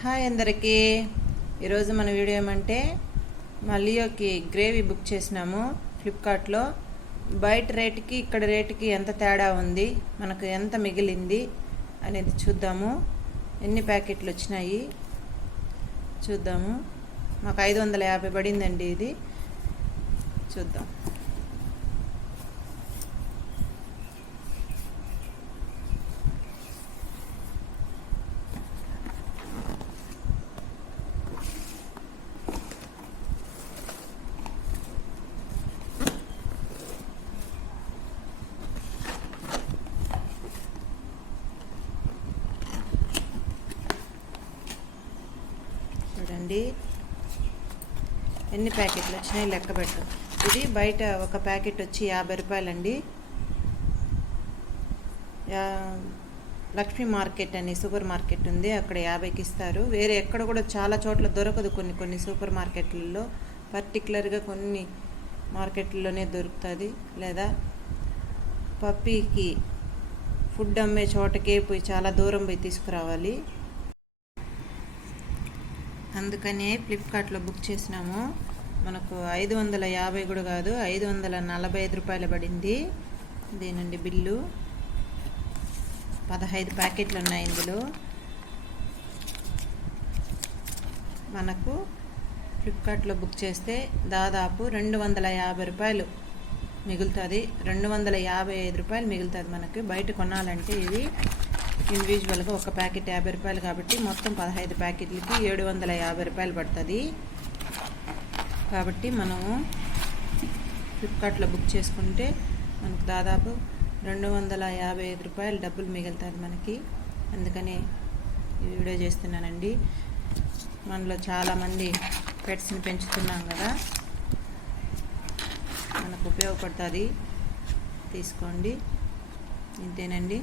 Hi అందరికీ. ఈరోజు మన వీడియో ఏమంటే మా లియోకి గ్రేవీ బుక్ చేసినాము ఫ్లిప్కార్ట్లో. బయట రేటుకి ఇక్కడ రేటుకి ఎంత తేడా ఉంది మనకు ఎంత మిగిలింది అనేది చూద్దాము. ఎన్ని ప్యాకెట్లు వచ్చినాయి చూద్దాము. మాకు ఐదు వందల యాభై పడిందండి ఇది. చూద్దాం. చూడండి. ఎన్ని ప్యాకెట్లు వచ్చినాయి లెక్క పెట్టు. ఇది బయట ఒక ప్యాకెట్ వచ్చి యాభై రూపాయలండి. లక్ష్మీ మార్కెట్ అని సూపర్ మార్కెట్ ఉంది. అక్కడ యాభైకి ఇస్తారు. వేరే ఎక్కడ కూడా చాలా చోట్ల దొరకదు కొన్ని కొన్ని సూపర్ మార్కెట్లలో. పర్టికులర్గా కొన్ని మార్కెట్లలోనే దొరుకుతుంది. లేదా పప్పీకి ఫుడ్ అమ్మే చోటకే పోయి చాలా దూరం పోయి తీసుకురావాలి. అందుకనే ఫ్లిప్కార్ట్లో బుక్ చేసినాము. మనకు ఐదు వందల యాభై కూడా కాదు ఐదు వందల నలభై ఐదు రూపాయలు పడింది. దీనండి బిల్లు. పదహైదు ప్యాకెట్లు ఉన్నాయి ఇందులో. మనకు ఫ్లిప్కార్ట్లో బుక్ చేస్తే దాదాపు రెండు వందల యాభై రూపాయలు మిగులుతుంది. రెండు వందల యాభై ఐదు రూపాయలు మిగులుతుంది మనకి. బయట కొనాలంటే ఇది ఇండివిజువల్గా ఒక ప్యాకెట్ యాభై రూపాయలు కాబట్టి మొత్తం పదహైదు ప్యాకెట్లకి ఏడు వందల యాభై రూపాయలు పడుతుంది. కాబట్టి మనము ఫ్లిప్కార్ట్లో బుక్ చేసుకుంటే మనకు దాదాపు రెండు వందల యాభై ఐదు రూపాయలు డబ్బులు మిగులుతుంది మనకి. అందుకని ఈ వీడియో చేస్తున్నానండి. మనలో చాలామంది పెట్స్ని పెంచుతున్నాం కదా. మనకు ఉపయోగపడుతుంది. తీసుకోండి. ఇంతేనండి.